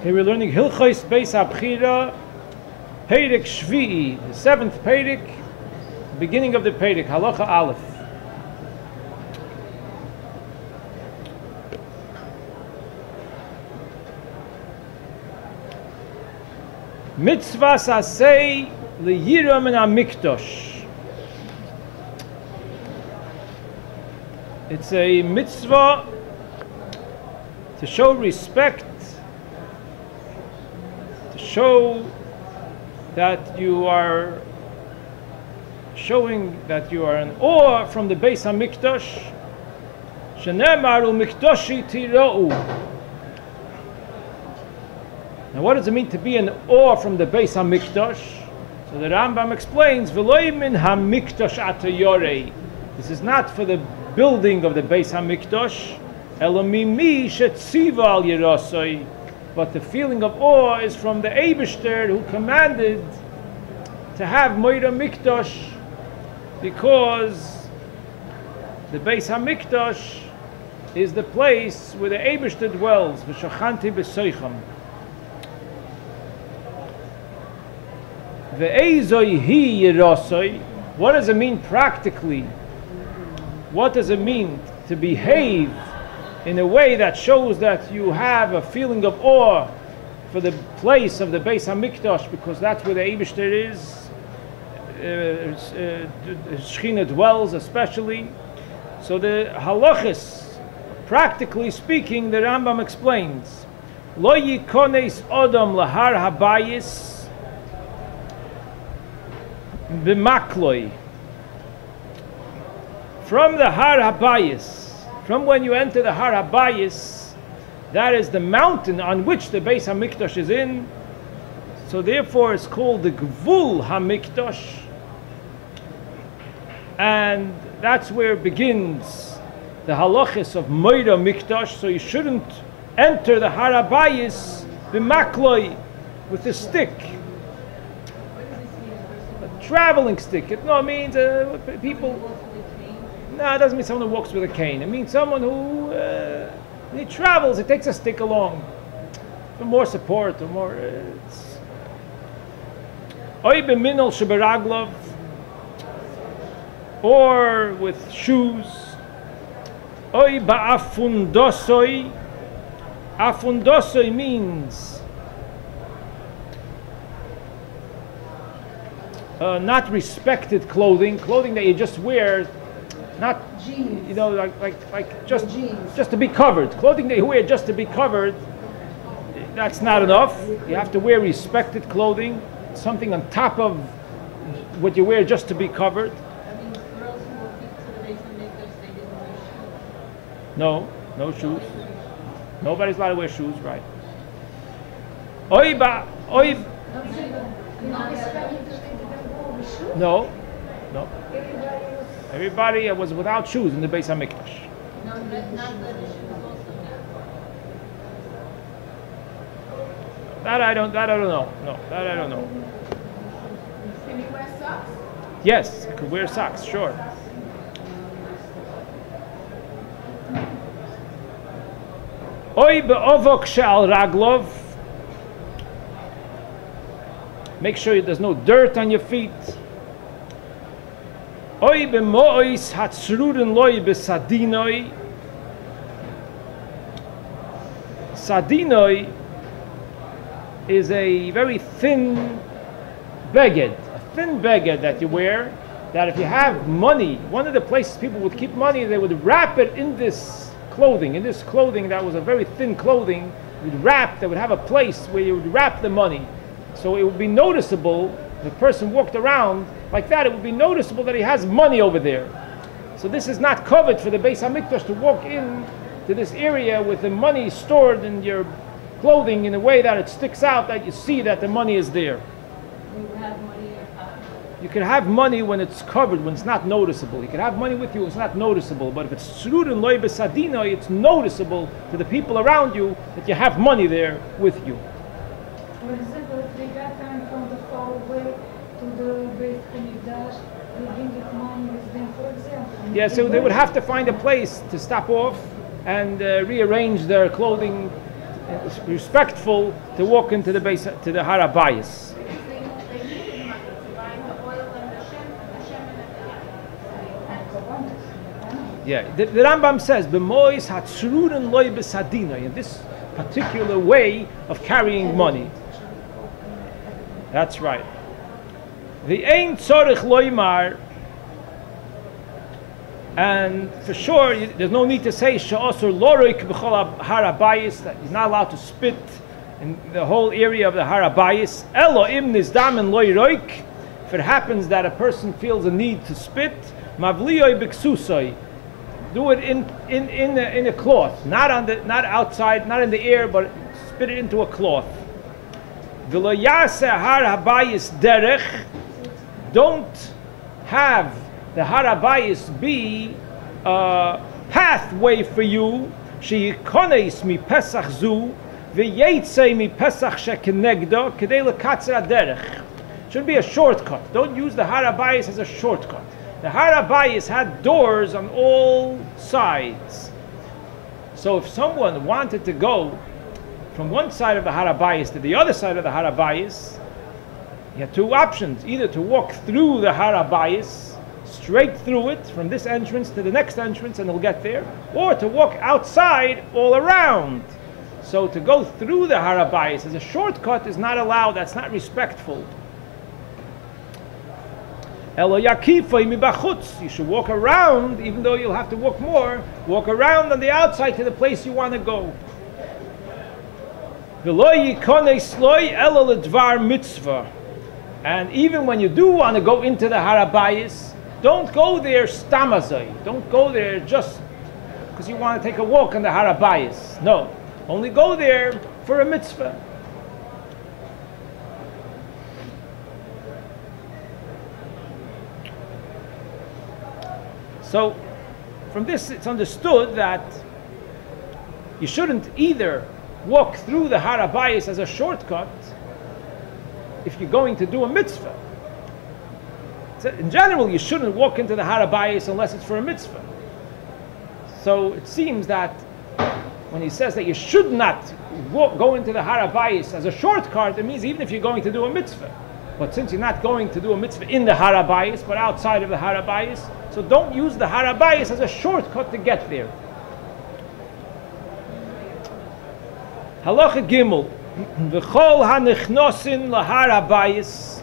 Okay, we're learning Hilchos Beis Habechira, Perek Shvi'i, the 7th Perek, beginning of the Perek, Halacha Aleph. Mitzvah sasei liyira min hamikdosh. It's a mitzvah to show respect, to show that you are showing that you are in awe from the Beis Hamikdash. Shenemar u'mikdoshi tira'u. Now, what does it mean to be in awe from the Beis Hamikdash? So the Rambam explains, "V'loi min hamikdash atayorei." This is not for the building of the Beis Hamikdash, elo mimi shetziva al yerosoi. But the feeling of awe is from the Eibishter who commanded to have Moira Mikdash, because the Beis Hamikdash is the place where the Eibishter dwells. V'shachanti b'soicham. Ve'ezoi hi yerosoi. What does it mean practically? What does it mean to behave in a way that shows that you have a feeling of awe for the place of the Beis Hamikdash, because that's where the Eibishter is, Shechina dwells especially. So the halachis, practically speaking, the Rambam explains, Lo yikones odom lahar habayis b'makloi. From the Har Habayis, from when you enter the Har Habayis, that is the mountain on which the Beis Hamikdash is in. So therefore it's called the Gvul Hamikdash. And that's where begins the halachis of Moira Mikdash. So you shouldn't enter the Har Habayis b'makloi, with a stick. A traveling stick. It means people... No, it doesn't mean someone who walks with a cane. It means someone who when he travels, he takes a stick along for more support, or more. Oy b'minol sheberaglov, or with shoes. Oy ba'afundosoi. Afundosoi means not respected clothing that you just wear. Not jeans. You know, like just to be covered. Clothing that you wear just to be covered, that's not enough. You have to wear respected clothing, something on top of what you wear just to be covered. I mean, girls who walk into the Beis Hamikdash, they didn't wear shoes. No shoes. Nobody's allowed to wear shoes, right? Oy. No. Everybody was without shoes in the Beis Hamikdash. No, not the shoes also. That I don't know. No, that I don't know. Can you wear socks? Yes, you could wear socks, sure. Oy be'ovok she'al raglov. Make sure there's no dirt on your feet. Oy b'mo'is hatzrurin loy b'sadinoi. Sadinoi is a very thin beged, a thin beged that you wear, that if you have money, one of the places people would keep money, they would wrap it in this clothing that was a very thin clothing, they would have a place where you would wrap the money. So it would be noticeable, if a person walked around like that, it would be noticeable that he has money over there. So this is not covered for the Beis Hamikdash to walk in to this area with the money stored in your clothing in a way that it sticks out, that you see that the money is there. We have money in your pocket. You can have money when it's covered, when it's not noticeable. You can have money with you when it's not noticeable. But if it's tzrudin loy b'sadinoi, it's noticeable to the people around you that you have money there with you. For example, if they got time from the far away to the Beis Hamikdash, they bring it money with them, for example. Yeah, so they would have to find a place to stop off and rearrange their clothing it's respectful to walk into the base to the Har HaBayis. Yeah, the Rambam says, "B'mois hatzruren loy b'sadina," in this particular way of carrying money. That's right. The ein tzorich loymar, and for sure, there's no need to say she'osur loroik b'chol Har HaBayis, that he's not allowed to spit in the whole area of the Har HaBayis. Elo im nizdamen loy roik. If it happens that a person feels a need to spit, mavliyoi b'ksusoi. Do it in a cloth, not outside, not in the air, but spit it into a cloth. V'lo yaseh Har HaBayis derech. Don't have the Har HaBayis be a pathway for you. Sheyikones mi Pesach zu v'yeitzei mi Pesach shekenegdo kedei lekatzer derech. Should be a shortcut. Don't use the Har HaBayis as a shortcut. The Har HaBayis had doors on all sides. So if someone wanted to go from one side of the Har HaBayis to the other side of the Har HaBayis, you had two options: either to walk through the Har HaBayis, straight through it from this entrance to the next entrance and it'll get there, or to walk outside all around. So to go through the Har HaBayis as a shortcut is not allowed. That's not respectful. You should walk around, even though you'll have to walk more. Walk around on the outside to the place you want to go. And even when you do want to go into the Har HaBayis, don't go there stamazai. Don't go there just because you want to take a walk on the Har HaBayis. No, only go there for a mitzvah. So, from this, it's understood that you shouldn't either walk through the Har HaBayis as a shortcut if you're going to do a mitzvah. So in general, you shouldn't walk into the Har HaBayis unless it's for a mitzvah. So it seems that when he says that you should not go into the Har HaBayis as a shortcut, it means even if you're going to do a mitzvah. But since you're not going to do a mitzvah in the Har HaBayis, but outside of the Har HaBayis, so don't use the Har HaBayis as a shortcut to get there. Halacha Gimel. V'chol hanichnosin lahar HaBayis.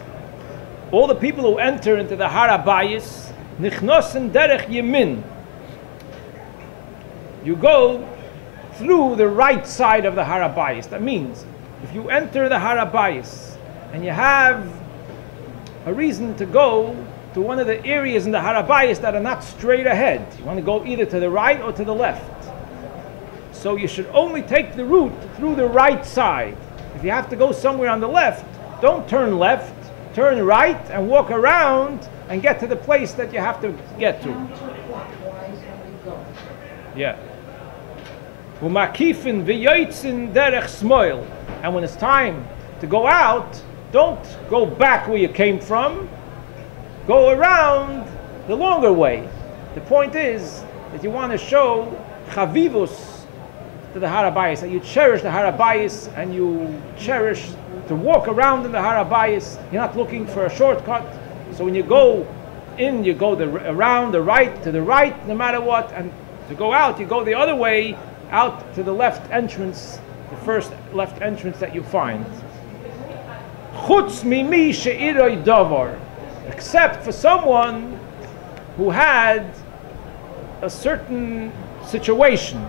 All the people who enter into the Har HaBayis, nichnosin derech yemin. You go through the right side of the Har HaBayis. That means, if you enter the Har HaBayis and you have a reason to go to one of the areas in the Har HaBayis that are not straight ahead, you want to go either to the right or to the left. So you should only take the route through the right side. If you have to go somewhere on the left, don't turn left, turn right and walk around and get to the place that you have to get to. Yeah. Umakifin v'yotzin derech smoil. And when it's time to go out, don't go back where you came from. Go around the longer way. The point is that you want to show chavivus to the Har HaBayis, that you cherish the Har HaBayis and you cherish to walk around in the Har HaBayis. You're not looking for a shortcut. So when you go in, you go around the right to the right, no matter what, and to go out, you go the other way, out to the left entrance, the first left entrance that you find. Chutz mimi she'iroi davar, except for someone who had a certain situation,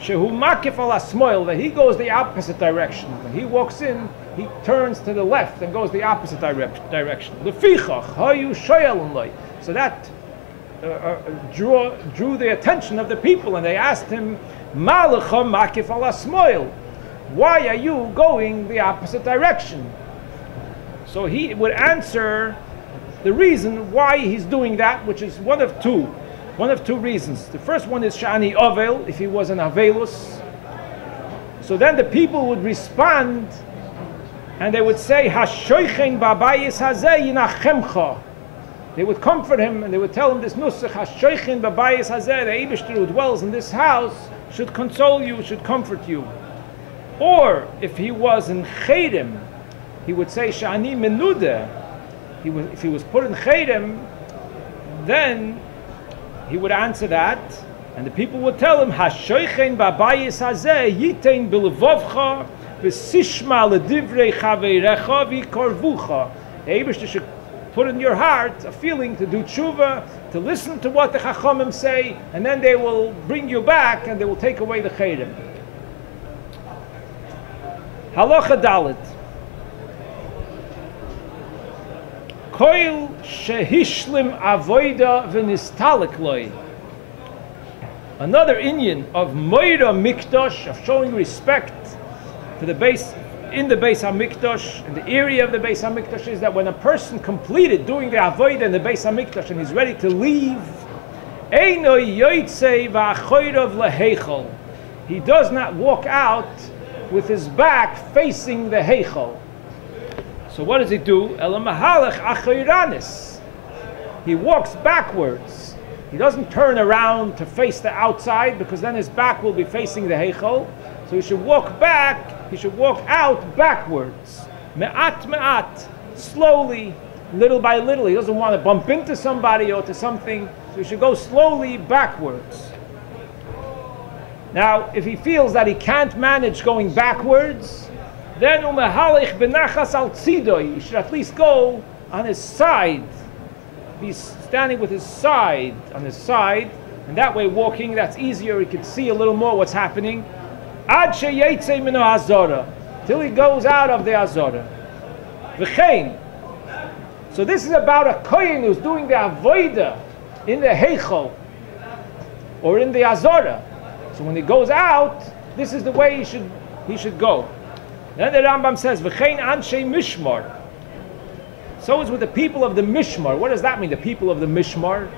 shehu makif ala smoil, that he goes the opposite direction. When he walks in, he turns to the left and goes the opposite direction. Lefichach hayu shoyalun loy. So that drew the attention of the people, and they asked him, Ma'alecha makif ala smoil, why are you going the opposite direction? So he would answer the reason why he's doing that, which is one of two reasons. The first one is shani ovel, if he was an avelus. So then the people would respond and they would say, Hashoichen babayis hazeh yinachemcha. They would comfort him and they would tell him this nusach, Hashoichen babayis hazeh, the Eibishter who dwells in this house should console you, should comfort you. Or if he was in Chedim, he would say Shani Menuda. If he was put in Chedim, then he would answer that, and the people would tell him, Hashoichen babayis hazeh yitein bilevovcha v'sishma ledivrei chaveirecha v'korvucha. The Eibishter should put in your heart a feeling to do tshuva, to listen to what the Chachamim say, and then they will bring you back and they will take away the Chedim. Halacha Dalet. Koil shehishlim avoida v'nistalik loy. Another Inyan of Moira Mikdash, of showing respect to the base in the Beis HaMikdash, in the area of the Beis HaMikdash, is that when a person completed doing the avodah in the Beis HaMikdash and he's ready to leave, Eino yoytzei v'achoirav leheichol. He does not walk out with his back facing the heichol. So what does he do? Elamahalech achoiranis. He walks backwards. He doesn't turn around to face the outside because then his back will be facing the heichol. So he should walk back. He should walk out backwards. Me'at me'at, slowly, little by little. He doesn't want to bump into somebody or to something. So he should go slowly backwards. Now, if he feels that he can't manage going backwards, then umehalich benachas al tzidoi. He should at least go on his side. He's standing with his side on his side, and that way walking, that's easier. He can see a little more what's happening. Ad sheyetze mino hazora, till he goes out of the hazora. V'chein. So this is about a kohen who's doing the avodah in the heichol or in the hazora. So when he goes out, this is the way he should go. Then the Rambam says, "V'chein anshe mishmar." So is with the people of the Mishmar. What does that mean, the people of the Mishmar?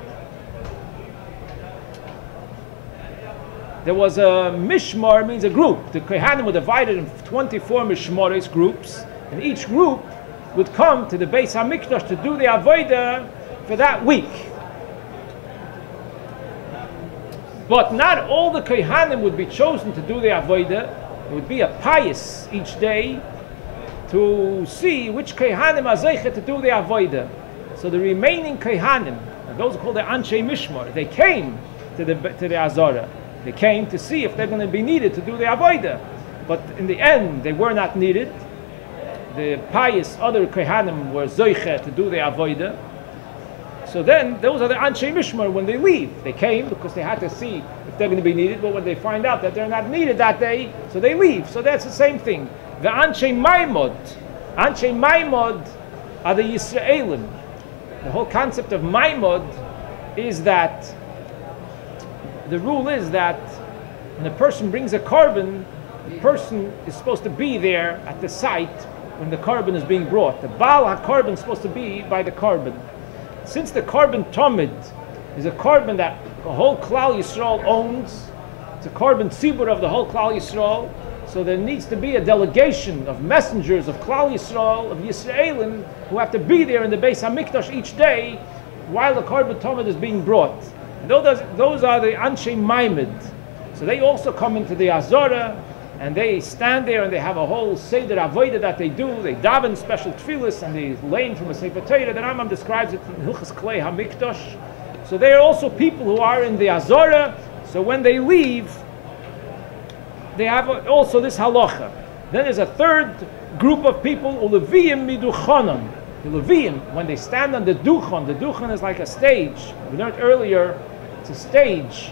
There was a Mishmar, means a group. The Kohanim were divided in 24 Mishmaris groups, and each group would come to the Beis HaMikdash to do the Avodah for that week. But not all the Kohanim would be chosen to do the Avodah. There would be a pious each day to see which Kohanim are zeicher to do the avodah. So the remaining Kohanim, those are called the Anshe Mishmar, they came to the Azara. They came to see if they're going to be needed to do the avodah. But in the end, they were not needed. The pious other Kohanim were zeicher to do the avodah. So then, those are the Anshe Mishmar when they leave. They came because they had to see if they're going to be needed, but when they find out that they're not needed that day, so they leave. So that's the same thing. The Anshe Maimod are the Yisraelim. The whole concept of Maimod is that the rule is that when a person brings a korban, the person is supposed to be there at the site when the korban is being brought. The Baal HaKorban is supposed to be by the korban. Since the korban Tomid is a korban that the whole Klal Yisrael owns, it's a korban tzibur of the whole Klal Yisrael, so there needs to be a delegation of messengers of Klal Yisrael, of Yisraelim, who have to be there in the Beis HaMikdash each day while the korban Tomid is being brought. And those are the Anshe Maimed. So they also come into the Azora, and they stand there and they have a whole Seder Avodah that they do. They daven special tefillas and they learn from a Sefer Torah. The Rambam describes it in Hilchos Klei HaMikdash. So they are also people who are in the Azora. So when they leave, they have also this halacha. Then there's a third group of people, Uleviim miduchanon. The Leviim, when they stand on the duchan is like a stage. We learned earlier, it's a stage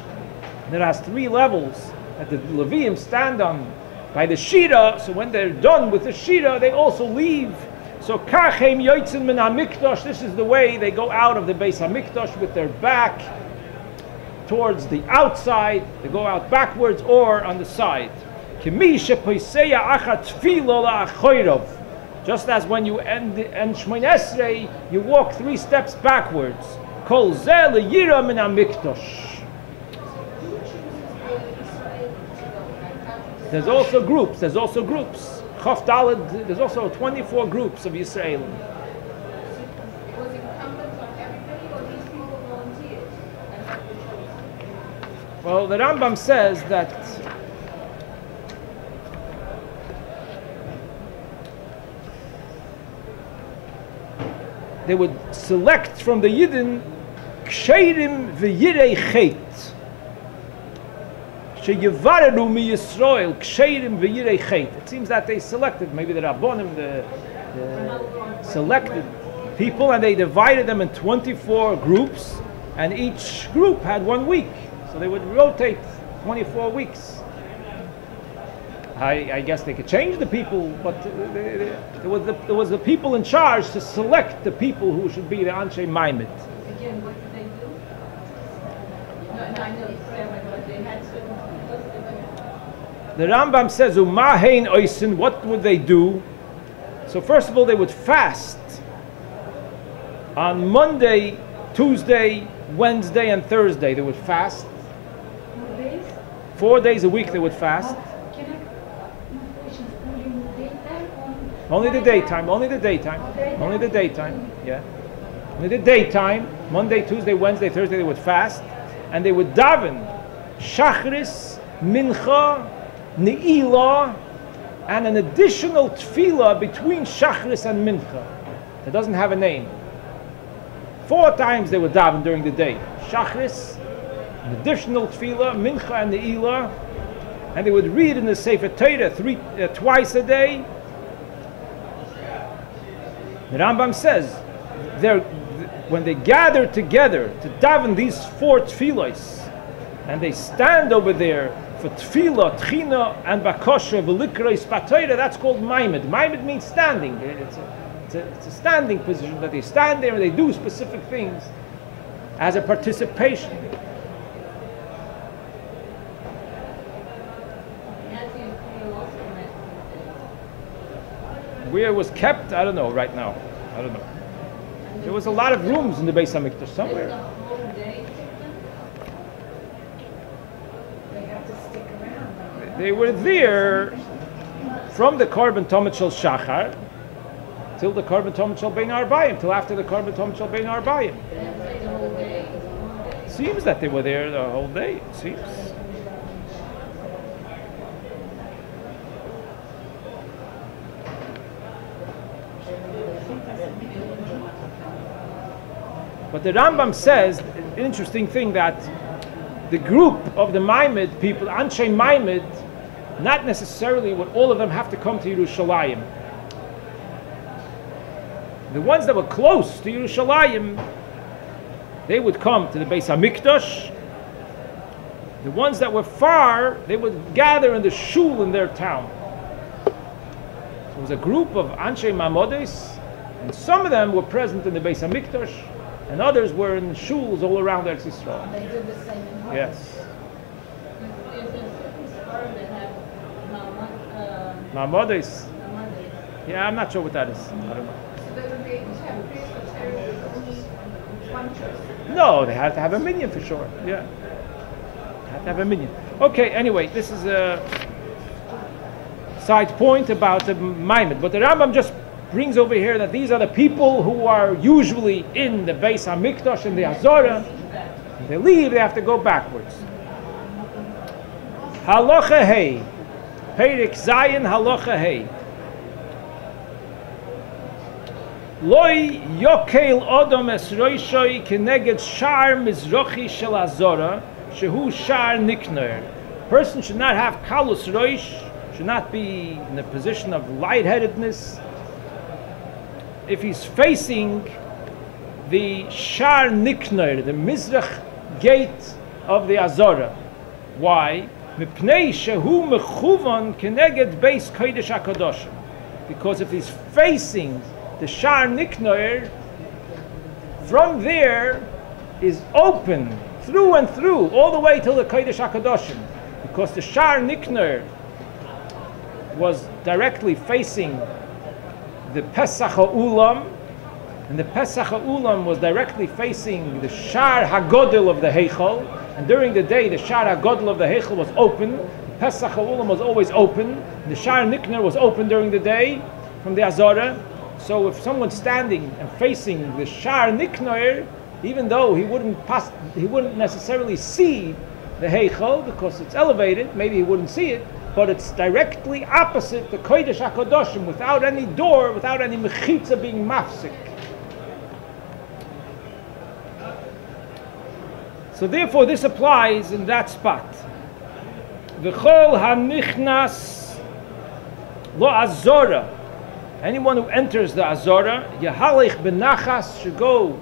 that has 3 levels that the Leviim stand on by the Shira. So when they're done with the Shira, they also leave. So kachem yotzin min hamikdash, this is the way they go out of the Beis HaMikdash with their back towards the outside. They go out backwards or on the side. Just as when you end Shmoneh Esrei, you walk 3 steps backwards. Kol zeh leyira min hamikdash. There's also groups. Chof Daled, there's also 24 groups of Yisraelim. Was it incumbent on everybody, or these people volunteered? Well, the Rambam says that they would select from the Yidden Ksherim v'yirei chet. Sheyevaredu mi Yisrael Ksherim v'yirei chet. It seems that they selected, maybe the Rabbonim, the selected people, and they divided them in 24 groups, and each group had 1 week. So they would rotate 24 weeks. I guess they could change the people, but there was the people in charge to select the people who should be the Anshe Maimed. Again, what did they do? No, I know it's but they had certain people. The Rambam says, Umahein oisin, what would they do? So first of all, they would fast on Monday, Tuesday, Wednesday, and Thursday. They would fast. 4 days? 4 days a week they would fast. Can I, my question, only in the daytime? Only the daytime, only the daytime, only the daytime, yeah. Only the daytime, Monday, Tuesday, Wednesday, Thursday, they would fast, and they would daven, Shachris, Mincha, Ne'ilah, and an additional tefillah between Shachris and Mincha. It doesn't have a name. 4 times they would daven during the day. Shachris, an additional tefillah, Mincha and Ne'ilah, and they would read in the Sefer Torah twice a day. The Rambam says, when they gather together to daven these 4 tefillahs, and they stand over there for tefillah, tchina, and bakosha, v'likreis b'Torah, that's called maimed. Maimed means standing. It's a standing position, that they stand there and they do specific things as a participation. Where it was kept, I don't know right now. I don't know. There was a lot of rooms in the Beis Hamikdash somewhere. They were there from the Korban Tomit Shel Shachar till the Korban Tomit Shel Bein Arbayim, till after the Korban Tomit Shel Bein Arbayim. Seems that they were there the whole day. It seems. But the Rambam says an interesting thing, that the group of the Maimed people, Anshe Maimed, not necessarily would all of them have to come to Yerushalayim. The ones that were close to Yerushalayim, they would come to the Beis Hamikdash. The ones that were far, they would gather in the shul in their town. So it was a group of Anshe Mamodes, and some of them were present in the Beis Hamikdash, and others were in shuls all around Eretz Yisrael. They did the same in Yes. There's a certain sperm that have Mamodes. Mondays. Yeah, I'm not sure what that is. I don't know. So they would be able to have a priest of Torah with only one choice. No, they had to have a minion for sure. Yeah. Had to have a minion. Okay, anyway, this is a side point about the Maimed. But the Rambam just brings over here that these are the people who are usually in the Beis Hamikdash and the Hazorah. If they leave, they have to go backwards. Halacha Hey. Perek Zayin Halacha Hey. Loi yokel odom es roishoi keneged shar mizrochi shel Hazorah shehu shar nikner. Person should not have kalus roish, should not be in a position of lightheadedness if he's facing the Shar Nikner, the Mizrach gate of the Hazorah. Why? Mipnei shehu mechuvan keneged beis kodesh hakadoshim. Because if he's facing the Shar Nikner, from there is open through and through, all the way till the Kodesh HaKadoshim. Because the Shar Nikner was directly facing the Pesach HaUlam, and the Pesach HaUlam was directly facing the Shar HaGodel of the Heichal, and during the day the Shar HaGodel of the Heichal was open, the Pesach HaUlam was always open, and the Shar Nikner was open during the day from the Hazorah. So if someone's standing and facing the Shar Nikner, even though he wouldn't necessarily see the Heichal because it's elevated, maybe he wouldn't see it, but it's directly opposite the Kodesh HaKadoshim, without any door, without any mechitza being mafsik. So therefore this applies in that spot. V'chol hanichnas lo azora. Anyone who enters the azora, yahalech benachas, should go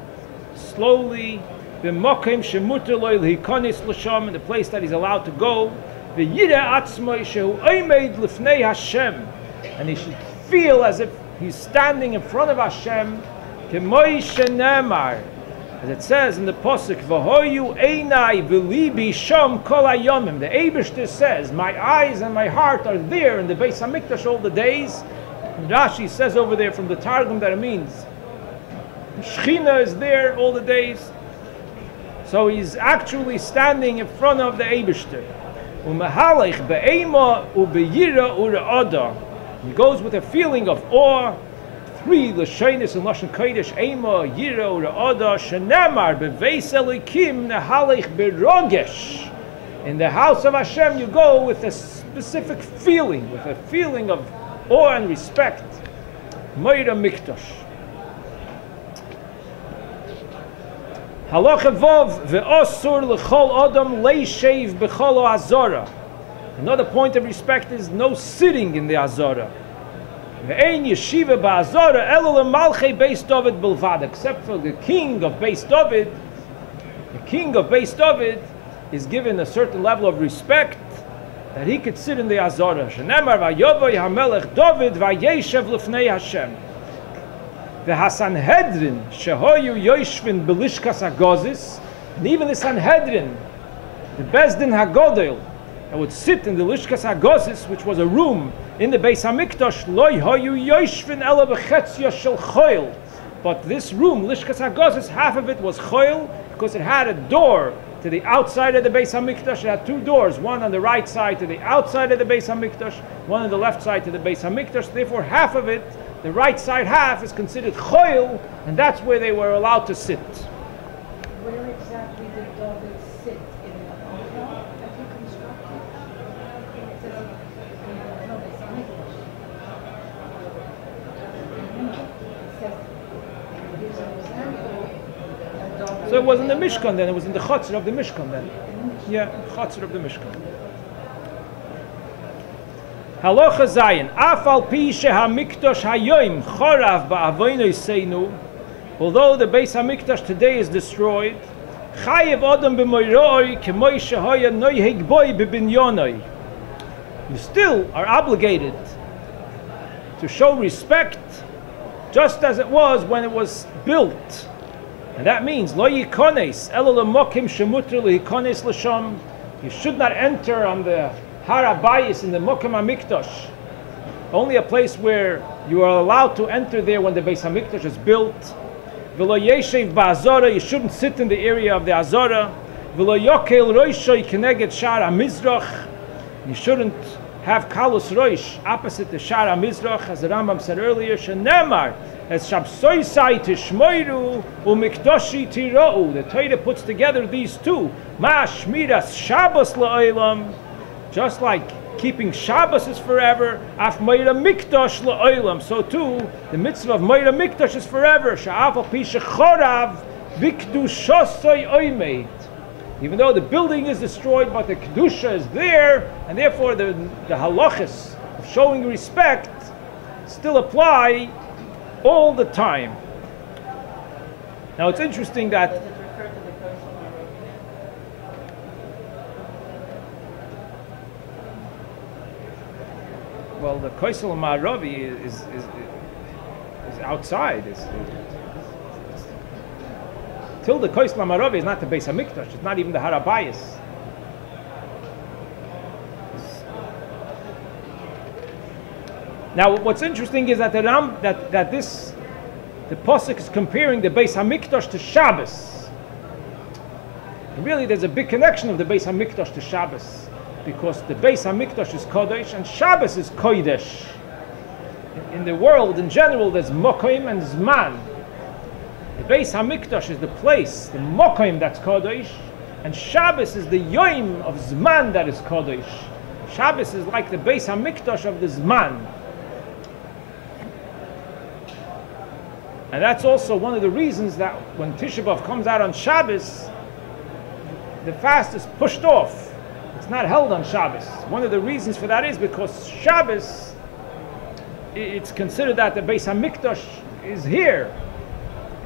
slowly, b'mokim shemuter lo l'hikonis l'sham, in the place that he's allowed to go, v'yireh atzmoi shehu oimed lifnei Hashem, and he should feel as if he's standing in front of Hashem, k'moi shenemar, as it says in the Pasuk, v'hoyu einai v'libi sham kol hayomim. The Eibishter says, my eyes and my heart are there in the Beis Hamikdash all the days. And Rashi says over there from the Targum that it means Shechina is there all the days. So he's actually standing in front of the Eibishter. U'mehalech be'ema u'beyira u're'ada. He goes with a feeling of awe. 3 l'sheinis and lashon kodesh ema yira u're'ada shenemar beveis elikim nehalech berogesh. In the house of Hashem you go with a specific feeling, with a feeling of awe and respect. Moira mikdash. Halacha vov ve'osur l'chol adam leishev b'chol azora. Another point of respect is no sitting in the azora. Ve'ein yeshiva ba'azora elo lemalchei Beis David bilvad. Except for the king of Beis David. The king of Beis David is given a certain level of respect that he could sit in the azora. Shenemar va'yovoy hamelech David va'yeshev l'fnei Hashem. The Sanhedrin shehoyu yoshvin belishkas hagozis, and even the Sanhedrin, the Bezdin Hagodel, that would sit in the Lishkas Hagozis, which was a room in the Beis Hamikdash, loy hoyu yoshvin ela b'chetzia shel choil. But this room, Lishkas Hagozis, half of it was choil because it had a door to the outside of the Beis Hamikdash. It had 2 doors, one on the right side to the outside of the Beis Hamikdash, one on the left side to the Beis Hamikdash. Therefore, half of it, the right side half, is considered choil, and that's where they were allowed to sit. Where exactly did David sit? In the altar that he constructed? It says no, it's Mikdash. It says, here's an example. So it was in the Mishkan then, it was in the Chatzar of the Mishkan then. Yeah, Chatzar of the Mishkan. Halacha Zayin, Afal pi shehamikdash hayoim chorav ba'avoinoi seinu. Although the Beis Hamikdash today is destroyed, chayev adam b'moiroi k'moi shehoya noiheg boi b'binyonoi. You still are obligated to show respect, just as it was when it was built. And that means lo yikones elo lemokim shemuter lehikones l'sham. You should not enter on the Har HaBayis in the Mokim HaMikdash, only a place where you are allowed to enter there when the Beis HaMikdash is built. V'lo yeshev ba'azora, you shouldn't sit in the area of the Azora. V'lo yokel roishoi keneged Shar HaMizrach, you shouldn't have kalus roish opposite the Shar HaMizrach, as the Rambam said earlier. Shenemar es shabsoisai tishmoiru u'mikdashi tira'u. The Torah puts together these two. Ma shmiras Shabbos la'olam. Just like keeping Shabbos is forever, af Moira Mikdash la'olam, so too the mitzvah of Moira Mikdash is forever. Sha'af al pi shechorav v'kedushosoi oimed. Even though the building is destroyed, but the kedusha is there, and therefore the halachas of showing respect still apply all the time. Now it's interesting that well, the Koisel Ma'aravi is outside. Till the Koisel Ma'aravi is not the Beis Hamikdash. It's not even the Har HaBayis. Now, what's interesting is that the Pasuk is comparing the Beis Hamikdash to Shabbos. And really, there's a big connection of the Beis Hamikdash to Shabbos, because the Beis Hamikdash is Kodesh and Shabbos is Kodesh. In the world in general, there's Mokoim and Zman. The Beis Hamikdash is the place, the Mokoim that's Kodesh, and Shabbos is the Yom of Zman that is Kodesh. Shabbos is like the Beis Hamikdash of the Zman. And that's also one of the reasons that when Tisha B'Av comes out on Shabbos, the fast is pushed off. It's not held on Shabbos. One of the reasons for that is because Shabbos, it's considered that the Beis HaMikdash is here,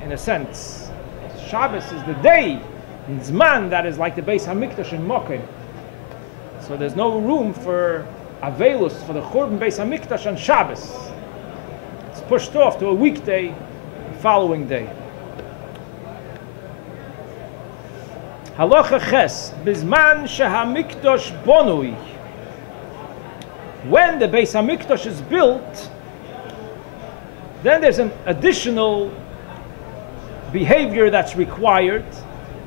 in a sense. Shabbos is the day in Zman that is like the Beis HaMikdash in Mokim. So there's no room for Avelus, for the Churban Beis HaMikdash on Shabbos. It's pushed off to a weekday, the following day. Halacha ches, bizman shehamikdash bonui. When the Beis HaMikdash is built, then there's an additional behavior that's required,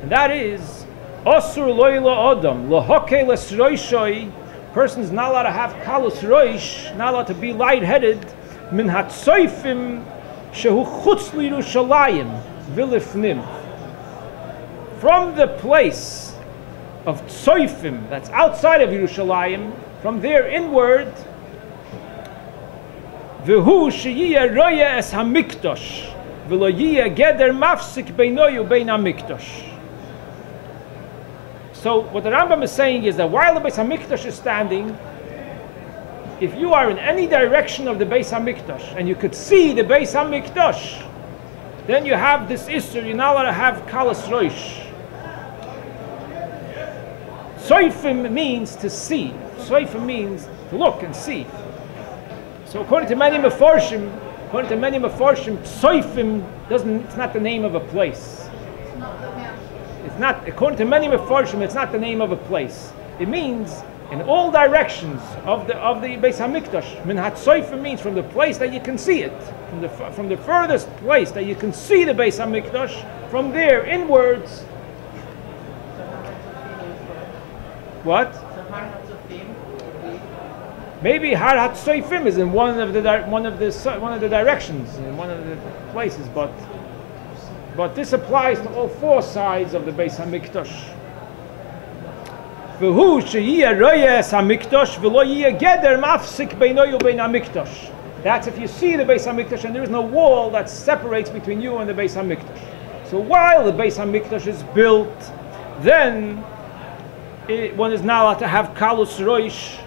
and that is osur loyla adam lahoke lesroishoi. Person's not allowed to have kalus roish, not allowed to be lightheaded. Min hatsoifim shehu chutz lirushalayim vilifnim. From the place of tsoifim, that's outside of Yerushalayim, from there inward, v'hu sheyiyeh roya es hamikdosh, v'lo yiyeh geder mafsik beinoyu bein hamikdosh. So what the Rambam is saying is that while the Beis HaMikdash is standing, if you are in any direction of the Beis HaMikdash and you could see the Beis HaMikdash, then you have this issur, you're not allowed to have kalas roish. Soifim means to see. Soifim means to look and see. So according to many Mefarshim, Soifim it's not the name of a place. It's not, according to many Mefarshim, it's not the name of a place. It means in all directions of the Beis HaMikdash. Min Hatsoifim means from the place that you can see it, from the furthest place that you can see the Beis HaMikdash, from there inwards. What? Maybe Har Hatsoifim is in one of the directions, in one of the places, but this applies to all four sides of the Beis HaMikdash. V'hu sheyiyeh royes HaMikdash v'lo yiyeh geder mafsik beinoyu bein HaMikdash. That's if you see the Beis HaMikdash and there is no wall that separates between you and the Beis HaMikdash. So while the Beis HaMikdash is built, then one is not allowed to have kalus roish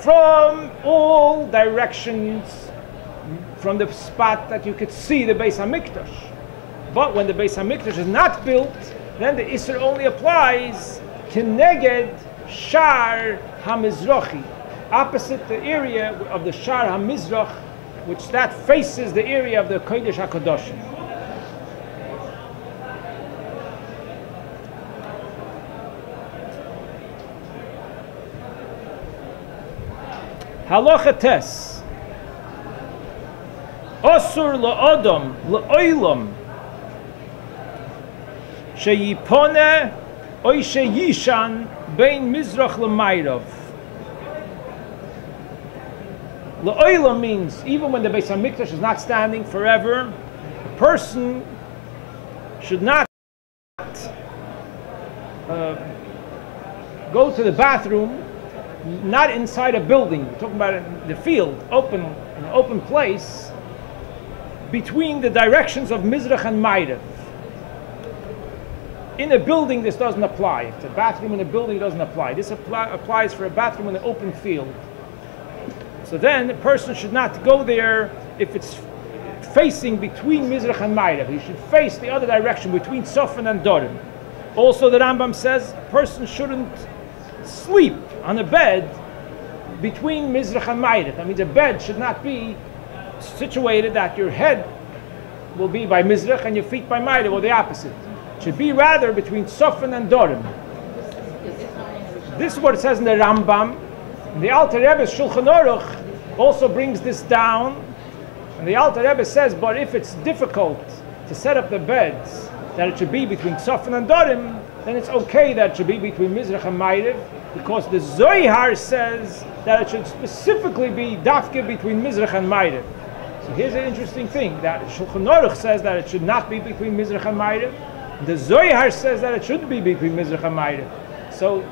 from all directions, from the spot that you could see the Beis HaMikdash. But when the Beis HaMikdash is not built, then the issur only applies kineged Shar HaMizrachi, opposite the area of the Shar HaMizrach, which that faces the area of the Kodesh HaKadoshim. Halacha tes. Osur la'odom la'olam sheyipone oy sheyishan bein mizrach l'mayrov. La'olam means even when the Beis HaMikdash is not standing forever, a person should not go to the bathroom, not inside a building. We're talking about in the field, an open place, between the directions of Mizrach and Ma'ariv. In a building, this doesn't apply. If it's a bathroom in a building, it doesn't apply. This applies for a bathroom in an open field. So then, a person should not go there if it's facing between Mizrach and Ma'ariv. He should face the other direction between Sofan and Dorim. Also, the Rambam says a person shouldn't sleep on a bed between Mizrach and Ma'ariv. That means a bed should not be situated that your head will be by Mizrach and your feet by Ma'ariv, or the opposite. It should be rather between Sofan and Dorim. This is what it says in the Rambam. And the Alter Rebbe's Shulchan Aruch also brings this down. And the Alter Rebbe says, but if it's difficult to set up the beds, that it should be between Sofan and Dorim, then it's okay that it should be between Mizrach and Ma'ariv, because the Zohar says that it should specifically be dafke between Mizrach and Ma'ariv. So here's an interesting thing, that Shulchan Aruch says that it should not be between Mizrach and Ma'ariv. The Zohar says that it should be between Mizrach and Ma'ariv. So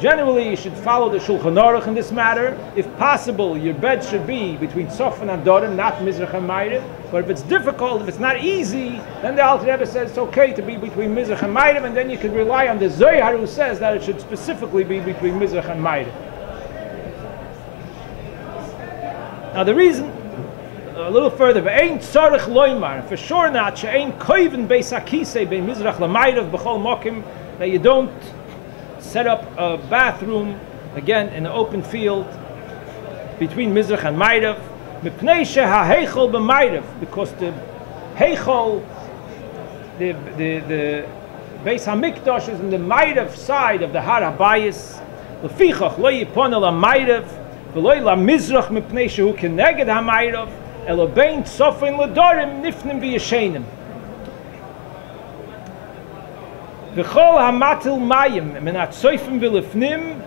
Generally, you should follow the Shulchan Aruch in this matter. If possible, your bed should be between Sof and Adorim, not Mizrach and Ma'ariv. But if it's difficult, if it's not easy, then the Alter Rebbe says it's okay to be between Mizrach and Ma'ariv, and then you can rely on the Zohar who says that it should specifically be between Mizrach and Ma'ariv. Now the reason, a little further, ve'ein tzarich loymar, for sure not, she'ein koiven beis hakisei bein Mizrach l'ma'ariv b'chol mokim, that you don't set up a bathroom, again, in an open field between Mizrach and Ma'ariv, mipnei she'ha'heichol b'ma'ariv, because the heichol, the Beis Hamikdash is in the Ma'ariv side of the Har HaBayis, l'fichach lo yipon el ha'ma'ariv, v'lo la'mizrach mipnei shehu keneged ha'ma'ariv, elo bein tzofin l'dorim nifnim v'yeshenim. V'chol hamatil mayim min atzoifim v'lifnim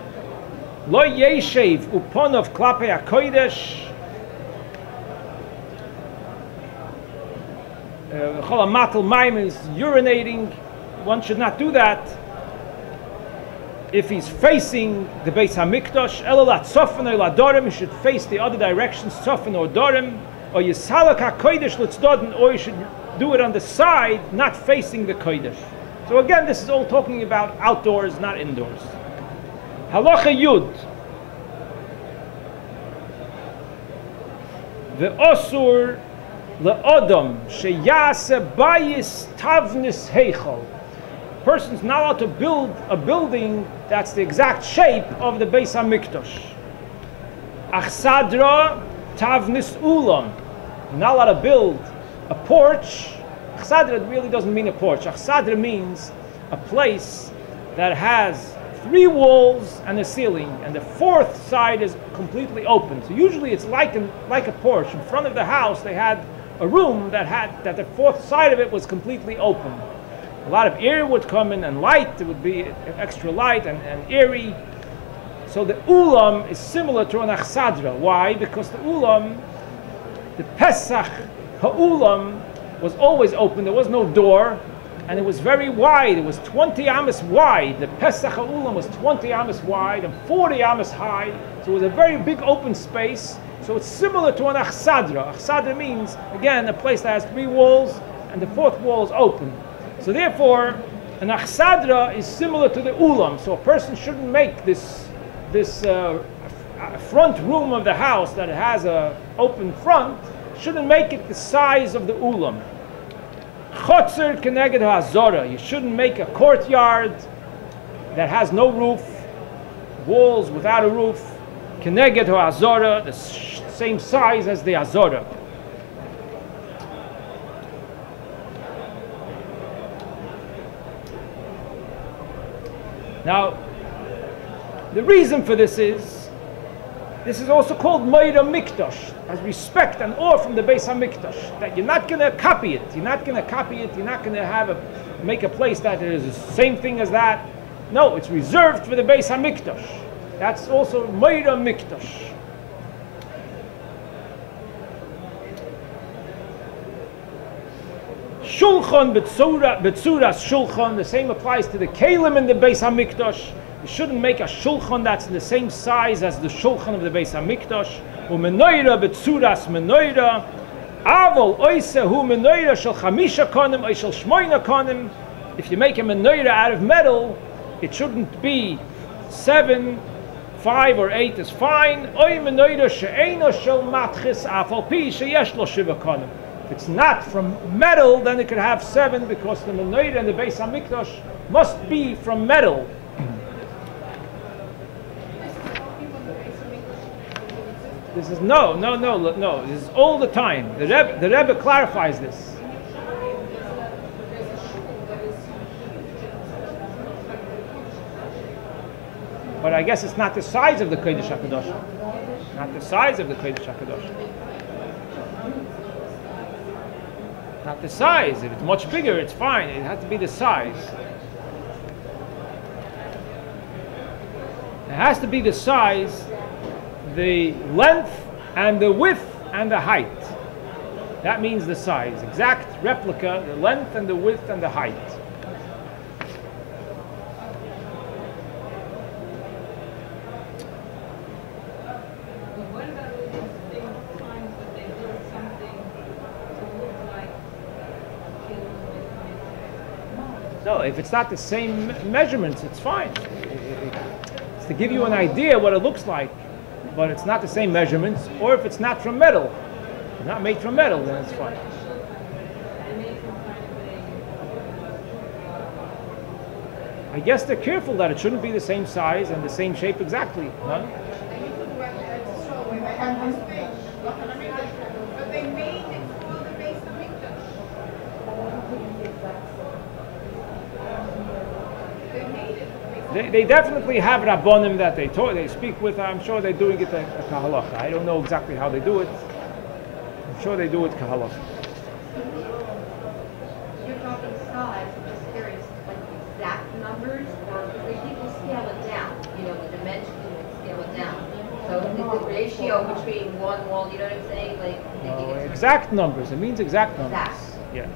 lo yeshev uponov klapei hakodesh. V'chol hamatil mayim is urinating. One should not do that if he's facing the Beis Hamikdash. Elo latzofin or ladorim, he should face the other direction, tzofin or dorim, or yisalak hakodesh l'tzdoden, or you should do it on the side, not facing the kodesh. So again, this is all talking about outdoors, not indoors. Halacha Yud. Ve'osur le'odom sheyase bayis tavnis heichal. Person's not allowed to build a building that's the exact shape of the Beis Hamikdash. Achsadra tavnis ulam. You're not allowed to build a porch. Achsadra really doesn't mean a porch. Achsadra means a place that has 3 walls and a ceiling, and the 4th side is completely open. So usually it's like a porch. In front of the house, they had a room that the 4th side of it was completely open. A lot of air would come in and light. It would be extra light and airy. So the ulam is similar to an achsadra. Why? Because the ulam, the Pesach ha'ulam, was always open. There was no door, and it was very wide. It was 20 amas wide. The Pesach ha'ulam was 20 amas wide and 40 amas high. So it was a very big open space. So it's similar to an achsadra. Achsadra means, again, a place that has 3 walls and the 4th wall is open. So therefore, an achsadra is similar to the ulam. So a person shouldn't make this front room of the house that has an open front, shouldn't make it the size of the ulam. Chotzer keneged ha'azora. You shouldn't make a courtyard that has no roof, walls without a roof. Keneged ha'azora, the same size as the azora. Now, the reason for this is also called Meira Mikdash, as respect and awe from the Beis Hamikdash, that you're not going to copy it. You're not going to copy it. You're not going to make a place that is the same thing as that. No, it's reserved for the Beis Hamikdash. That's also Meira Mikdash. Shulchan betzuras shulchan. The same applies to the kelim in the Beis Hamikdash. You shouldn't make a shulchan that's in the same size as the shulchan of the Beis Hamikdash. U'menoira betzuras menoira. Avol oise hu menoira shel chamisha konim or shel shmoina konim. If you make a menoira out of metal, it shouldn't be 7, 5 or 8 is fine. Oy menoira she'eino shel matchis afal pi sheyesh lo shiva konim. If it's not from metal, then it could have 7, because the menorah and the Beis Hamikdash must be from metal. This is no. This is all the time. The Rebbe clarifies this. But I guess it's not the size of the Kodesh HaKadosh. Not the size of the Kodesh HaKadosh. Not the size. If it's much bigger, it's fine. It has to be the size. It has to be the size, the length, and the width, and the height. That means the size. Exact replica, the length, and the width, and the height. No, if it's not the same measurements, it's fine. It's to give you an idea what it looks like, but it's not the same measurements. Or if it's not from metal, not made from metal, then it's fine. I guess they're careful that it shouldn't be the same size and the same shape exactly. Huh? But they made it for the Beis Hamikdash. They made it. They definitely have Rabbonim that they speak with. I'm sure they're doing it at Halacha. I don't know exactly how they do it. I'm sure they do it Halacha. You're talking size, I'm just curious, like exact numbers, or because people scale it down, you know, the dimensions and scale it down. So the ratio between one wall, you know what I'm saying? Like, they think it's Exact numbers. It means exact numbers. Exact. Yeah.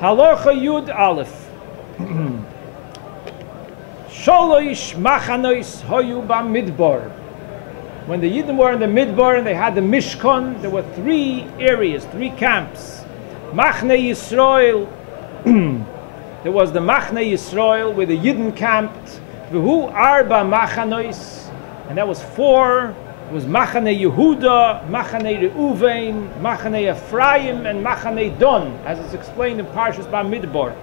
Halacha Yud Aleph. Sholosh machanois hoyu b'midbar. When the Yidden were in the Midbar and they had the Mishkan, there were 3 areas, 3 camps. Machne Yisrael. There was the Machne Yisrael where the Yidden camped. V'hu arba machanois, and that was 4. It was Machane Yehuda, Machane Reuven, Machane Ephraim, and Machane Don, as it's explained in Parshas Bamidbar.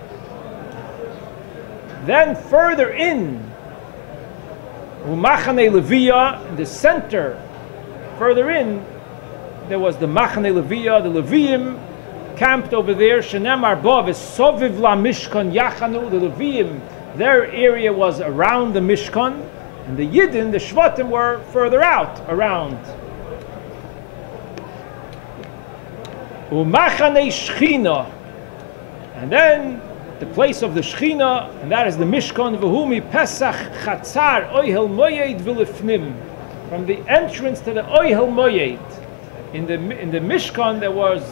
Then further in, Machane Leviah, in the center, further in, there was the Machane Leviah, the Leviim camped over there. Shenem Arbav is Soviv La Mishkan Yachanu, the Leviim, their area was around the Mishkan. And the Yidden, the Shvatim, were further out, around. Umachane Shechina. And then the place of the Shechina, and that is the Mishkan, V'humi Pesach Chatzar Oyhel Moyed V'lifnim. From the entrance to the Oyhel Moyed. In the Mishkan, there was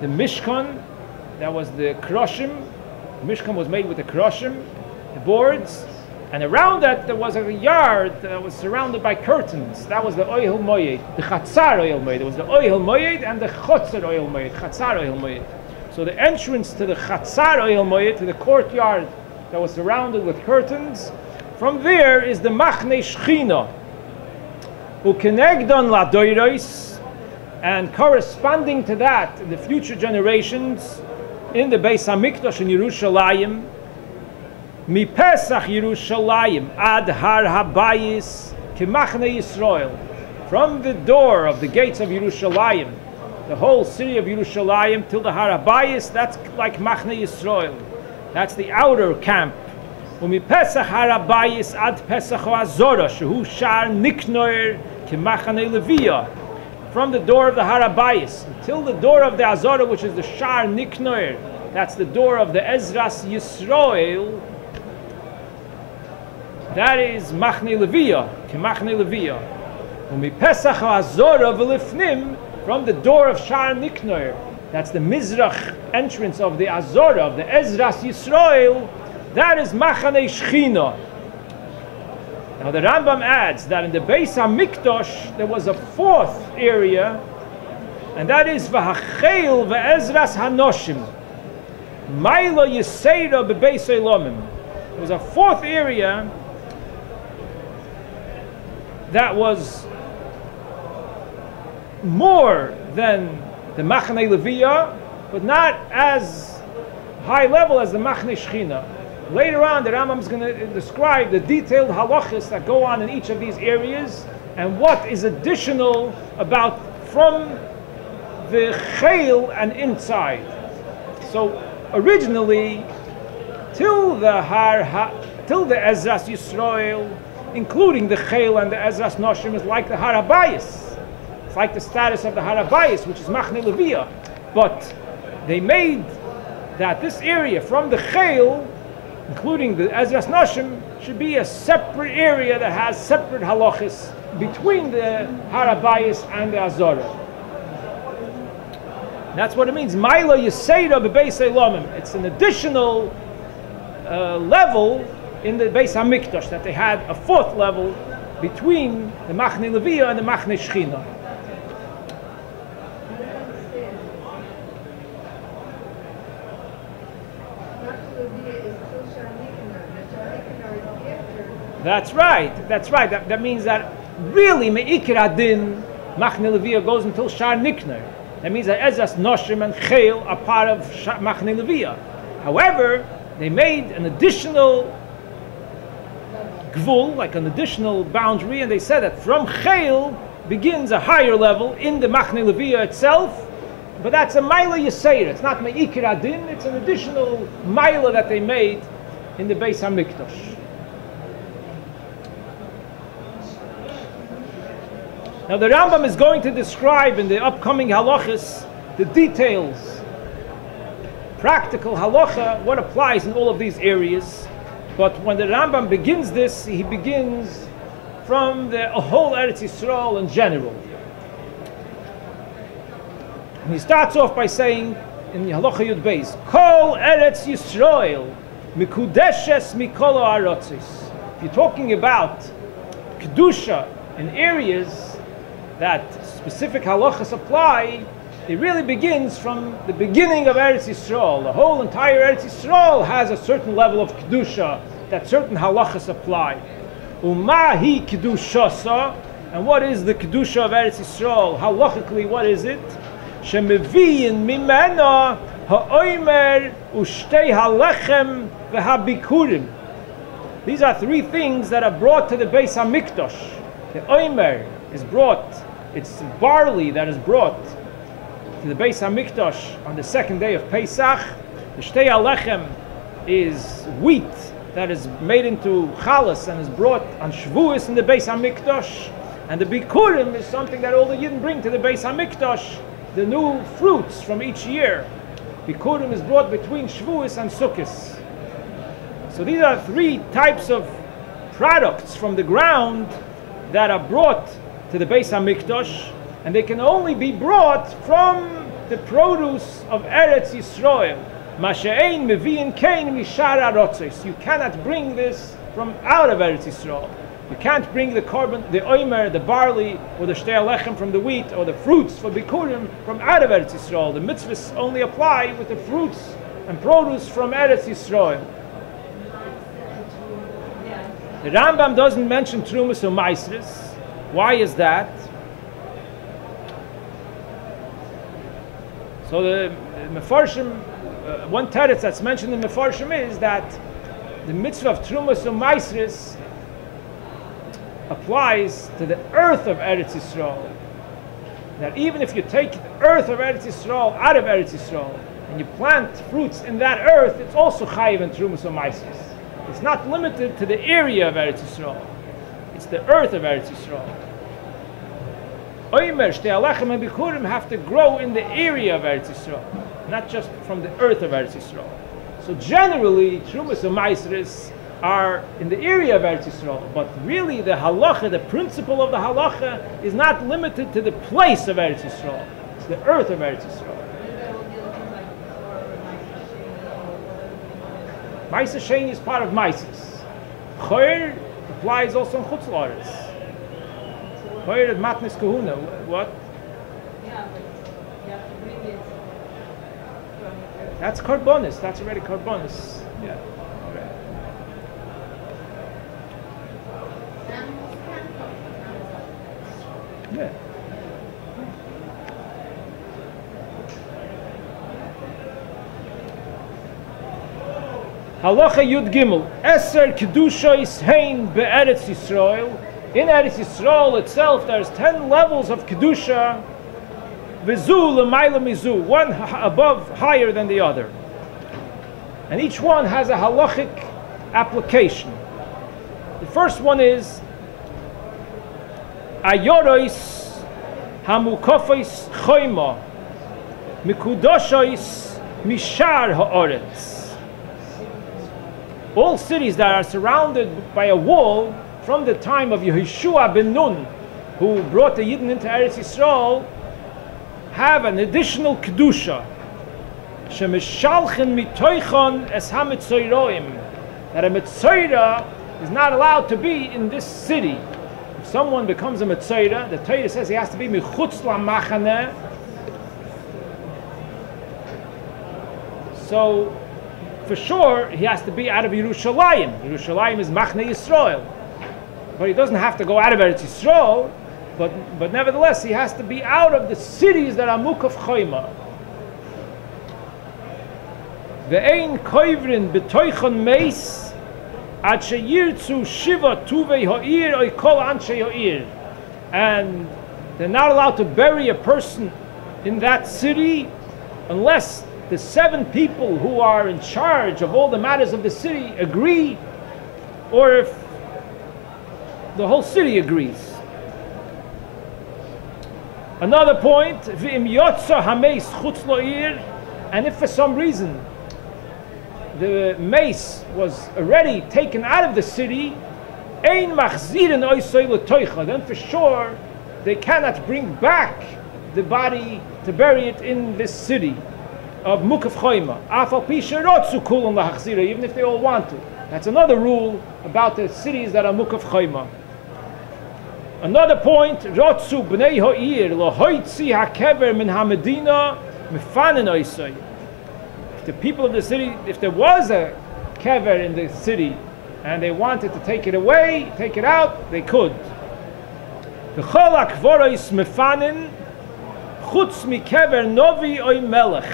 the Mishkan, that was the Kroshim. The Mishkan was made with the Kroshim, the boards. And around that there was a yard that was surrounded by curtains. That was the Oyhel Moyed, the Chatzar Oyhel Moyed. There was the Oyhel Moyed and the Chotzer Oyhel Moyed, Chatzar Oyhel Moyed. So the entrance to the Chatzar Oyhel Moyed, to the courtyard that was surrounded with curtains, from there is the Machne Shechina. Ukenegdon Ladoiros, and corresponding to that, in the future generations, in the Beis Hamikdash in Yerushalayim, Mi Pesach Yerushalayim ad Har Habayis Kimachne Yisrael. From the door of the gates of Yerushalayim, the whole city of Yerushalayim till the Har Habayis, that's like Machne Yisrael. That's the outer camp. Umi Pesach Har Habayis ad Pesach Azora Shehu Shar Niknoir Kimachne Leviah. From the door of the Har Habayis until the door of the Azora, which is the Shar Niknoir, that's the door of the Ezras Yisrael. That is Machne Leviah, Kemachne Leviah. Umi Pesach Azora V'lifnim, from the door of Shar Niknoir, that's the Mizrach entrance of the Azora, of the Ezras Yisrael, that is Machane Shechina. Now the Rambam adds that in the Beis HaMikdash there was a 4th area, and that is V'hachel V'ezras Hanoshim. Maila Yisera B'Beis Elomim. There was a 4th area that was more than the Machane Leviah, but not as high level as the Machne Shechina. Later on, the Rambam is going to describe the detailed halachas that go on in each of these areas and what is additional about from the chayil and inside. So originally, till the Ezras Yisrael, including the chayil and the Ezras Noshim, is like the Har Habayis. It's like the status of the Har Habayis, which is Machne Leviah. But they made that this area from the chayil, including the Ezras Noshim, should be a separate area that has separate halachas between the Har Habayis and the Azora. That's what it means. Maila Yisera B'Beis Elomim. It's an additional level in the Beis HaMikdash, that they had a 4th level between the Machne Leviah and the Machne Shechina. That's right. That's right. That means that really Me'ikir Adin Machne Leviyah goes until Shar Nikner. That means that Ezras, Noshim, and Chayil are part of Machne Leviyah. However, they made an additional gvul, like an additional boundary, and they said that from Chayil begins a higher level in the Machne Leviyah itself, but that's a Maila Yisera. It's not Me'ikir Adin, it's an additional Maila that they made in the Beis HaMikdash. Now the Rambam is going to describe in the upcoming halachas the details, practical halacha, what applies in all of these areas. But when the Rambam begins this, he begins from the whole Eretz Yisrael in general. And he starts off by saying in Halacha Yud Beis, Kol Eretz Yisrael mikudeshes mikol ha'arotzis. If you're talking about kedusha in areas that specific halachas apply, it really begins from the beginning of Eretz Yisrael. The whole entire Eretz Yisrael has a certain level of kedusha that certain halachas apply. Umahi kedushasa, and what is the kedusha of Eretz Yisrael? Halachically, what is it? Shemeviyin mimena ha'omer ushtei halechem v'habikurim. These are three things that are brought to the Beis HaMikdash. The omer is brought, it's barley that is brought to the Beis HaMikdash on the second day of Pesach. The Shtei Alechem is wheat that is made into chalas and is brought on Shavuos in the Beis HaMikdash. And the Bikurim is something that all the Yidden bring to the Beis HaMikdash, the new fruits from each year. Bikurim is brought between Shavuos and Sukkot. So these are three types of products from the ground that are brought to the Beis HaMikdash, and they can only be brought from the produce of Eretz Yisrael. Masha'ein mevi'in kein mishar arotzos. You cannot bring this from out of Eretz Yisrael. You can't bring the carbon, the omer, the barley, or the shtei alechem from the wheat, or the fruits for bikurim from out of Eretz Yisrael. The mitzvahs only apply with the fruits and produce from Eretz Yisrael. The Rambam doesn't mention Trumas or Maisris. Why is that? So the Mefarshim, one teretz that's mentioned in Mefarshim is that the mitzvah of Trumas or Maisris applies to the earth of Eretz Yisrael. That even if you take the earth of Eretz Yisrael out of Eretz Yisrael and you plant fruits in that earth, it's also chayiv in Trumas or Maisris. It's not limited to the area of Eretz Yisrael. It's the earth of Eretz Yisrael. Omer, Shtei Alechem, and Bikurim have to grow in the area of Eretz Yisrael, not just from the earth of Eretz Yisrael. So generally, Trumas and Maisris are in the area of Eretz Yisrael, but really the halacha, the principle of the halacha, is not limited to the place of Eretz Yisrael. It's the earth of Eretz Yisrael. Maisa Sheni is part of Maisas. Choyer applies also in Chutz La'aretz. Choyer at Matnis Kahuna. What? Yeah, but you have to bring it from... That's Karbonis. That's already Karbonis. Yeah. Right. Yeah. Halacha Yud Gimel. Eser Kedusha Ishein be'Eretz Yisrael. In Eretz Yisrael itself, there's 10 levels of Kedusha. V'zu l'mayla mizu. One above, higher than the other. And each one has a halachic application. The first one is Ayorois Hamukofis Choyma Mikudoshois Mishar Ha'oretz. All cities that are surrounded by a wall from the time of Yehoshua ben Nun, who brought the Yidden into Eretz Yisrael, have an additional Kedusha. Shemishalchen mitoichon es hamitzoyroim. That a Mitzoyra is not allowed to be in this city. If someone becomes a Mitzoyra, the Torah says he has to be michutz la'machaneh. So, for sure, he has to be out of Yerushalayim. Yerushalayim is Machne Yisrael. but he doesn't have to go out of Eretz Yisrael, but nevertheless he has to be out of the cities that are mukaf choima. Ve'ein koivrin b'toichon meis ad sheyirtzu shiva tuvei ha'ir oy kol anshe ha'ir. And they're not allowed to bury a person in that city unless the 7 people who are in charge of all the matters of the city agree, or if the whole city agrees. Another point, v'im yotza hameis chutz lo'ir, and if for some reason the mace was already taken out of the city, ein machzirin oisoi l'toicha, then for sure they cannot bring back the body to bury it in this city of mukaf choima. Afal pi sherotzu kulam lahachzira, even if they all want to. That's another rule about the cities that are mukaf choima. Another point, rotzu bnei ha'ir lohoitzi hakever min hamedina mifanen oisoi. The people of the city, if there was a kever in the city and they wanted to take it away, take it out, they could. V'chol hakvoros mefanin chutz mikever novi oy melech,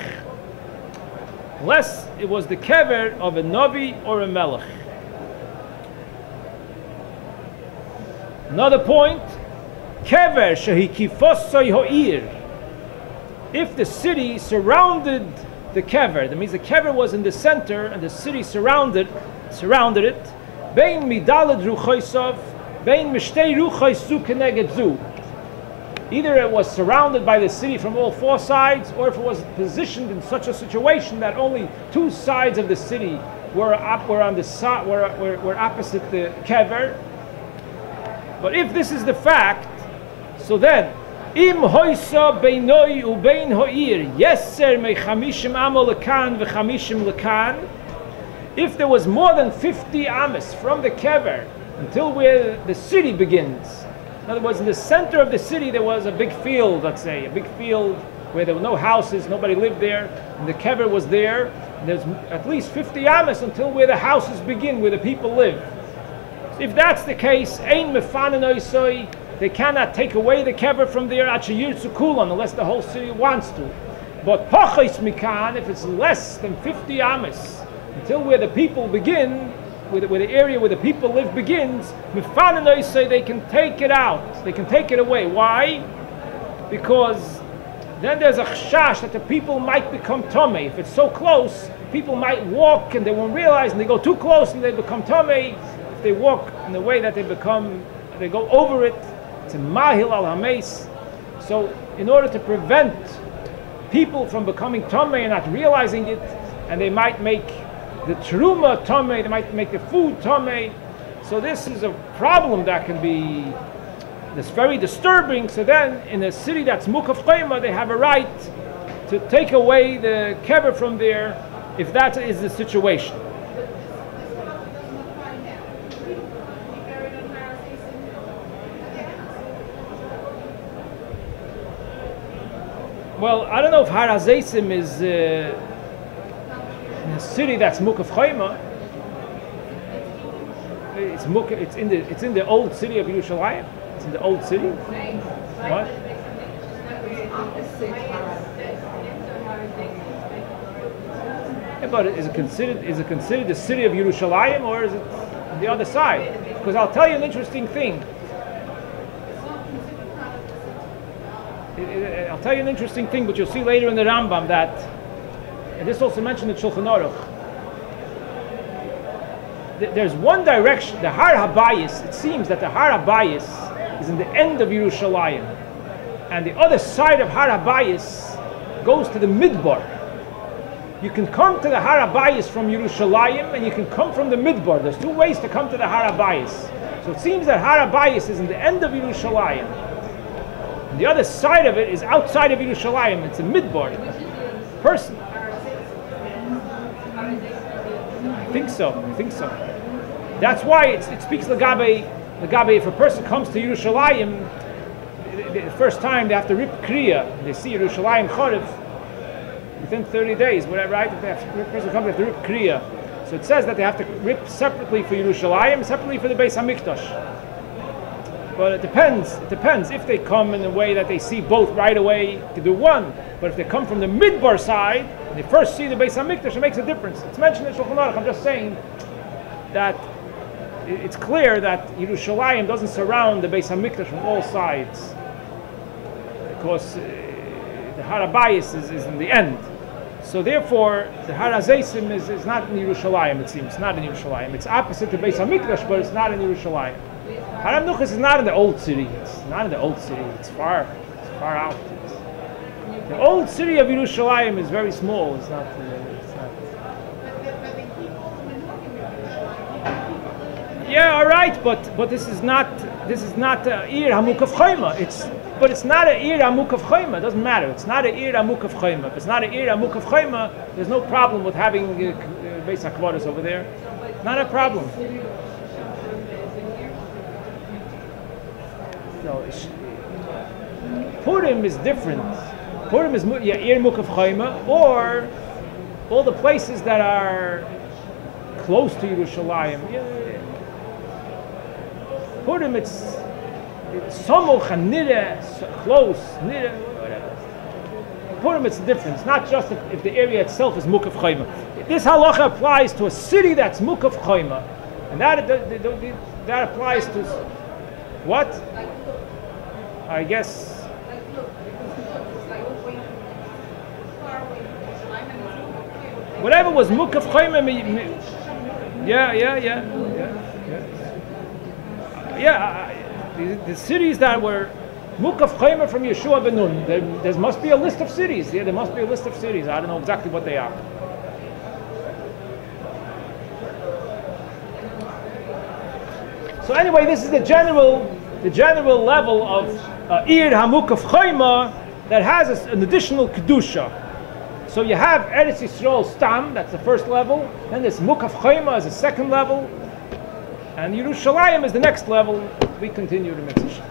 unless it was the kever of a novi or a melech. Another point, kever shehi kifosoi ha'ir. If the city surrounded the kever, that means the kever was in the center and the city surrounded it. Bein midalad ruchoisov, bein mishtei ruchois zu keneged zu. Either it was surrounded by the city from all 4 sides, or if it was positioned in such a situation that only 2 sides of the city were opposite the kever. But if this is the fact, so then Im hoisa beinoi ubein ha'ir yeser mechamishim amo lekan v'chamishim lekan. If there was more than 50 amas from the kever until where the city begins, in other words, in the center of the city there was a big field, let's say, a big field where there were no houses, nobody lived there, and the kever was there, and there's at least 50 amas until where the houses begin, where the people live. If that's the case, ein mefanen oisoi, they cannot take away the kever from there unless the whole city wants to. But pachis mikan, if it's less than 50 amas, until where the people begin, where the area where the people live begins, mifanen say they can take it out, they can take it away. Why? Because then there's a chashash that the people might become tomei. If it's so close, people might walk and they won't realize, and they go too close and they become tomei. If they walk in the way that they go over it, it's a mahil al hameis. So in order to prevent people from becoming tomei and not realizing it, and they might make the truma tomei, they might make the food tomei. So this is a problem that can be very disturbing. So then in a city that's mukaf chayma, they have a right to take away the kever from there if that is the situation. Well, I don't know if Har HaZeisim is in a city that's mukaf chayma. It's in the old city of Yerushalayim. It's in the old city. What? Yeah, but is it considered the city of Yerushalayim, or is it on the other side? Because I'll tell you an interesting thing. I'll tell you an interesting thing, but you'll see later in the Rambam that, and this also mentioned in Shulchan Aruch, there's one direction, the Har HaBayis, it seems that the Har HaBayis is in the end of Yerushalayim, and the other side of Har HaBayis goes to the Midbar. You can come to the Har HaBayis from Yerushalayim, and you can come from the Midbar. There's 2 ways to come to the Har HaBayis. So it seems that Har HaBayis is in the end of Yerushalayim. And the other side of it is outside of Yerushalayim. It's a midbar person. I think so. That's why it speaks Lagabe, if a person comes to Yerushalayim, the first time they have to rip Kriya. They see Yerushalayim Chorev within 30 days, whatever, right? If the person comes, they have to rip Kriya. So it says that they have to rip separately for Yerushalayim, separately for the Beis Hamikdash. But it depends. It depends. If they come in a way that they see both right away, to do one. But if they come from the Midbar side, and they first see the Beis HaMikdash, it makes a difference. It's mentioned in Shulchan Aruch. I'm just saying that it's clear that Yerushalayim doesn't surround the Beis HaMikdash from all sides, because the Har HaBayis is in the end. So therefore, the Har HaZeisim is not in Yerushalayim, it seems. Not in Yerushalayim. It's opposite the Beis HaMikdash, but it's not in Yerushalayim. Har HaMenuchos is not in the old city. It's not in the old city. It's far out. The old city of Yerushalayim is very small. It's not. Yeah, all right, but this is not Ir Hamukaf Chayma. It's not a Ir Hamukaf Chayma. It doesn't matter. It's not a Ir Hamukaf Chayma. If it's not a Ir Hamukaf Chayma, there's no problem with having Beis HaKvaros over there. Not a problem. No, Purim is different. Purim is Ir Mukaf Chayma, or all the places that are close to Yerushalayim. Yeah. Purim, it's Samoch and Nideh, close, Nideh, whatever. Purim, it's different. It's not just if the area itself is Mukaf Chayma. This halacha applies to a city that's Mukaf Chayma. And that applies to what? I guess. Whatever was Mukaf Chayma, the cities that were Mukaf Chayma from Yeshua ben Nun, there must be a list of cities. Yeah, there must be a list of cities. I don't know exactly what they are. So anyway, this is the general level of Ir HaMukaf Chayma that has an additional Kedusha. So you have Eretz Yisrael Stam, that's the first level. Then there's Mukaf Chayma as the second level. And Yerushalayim is the next level. We continue the mitzvah.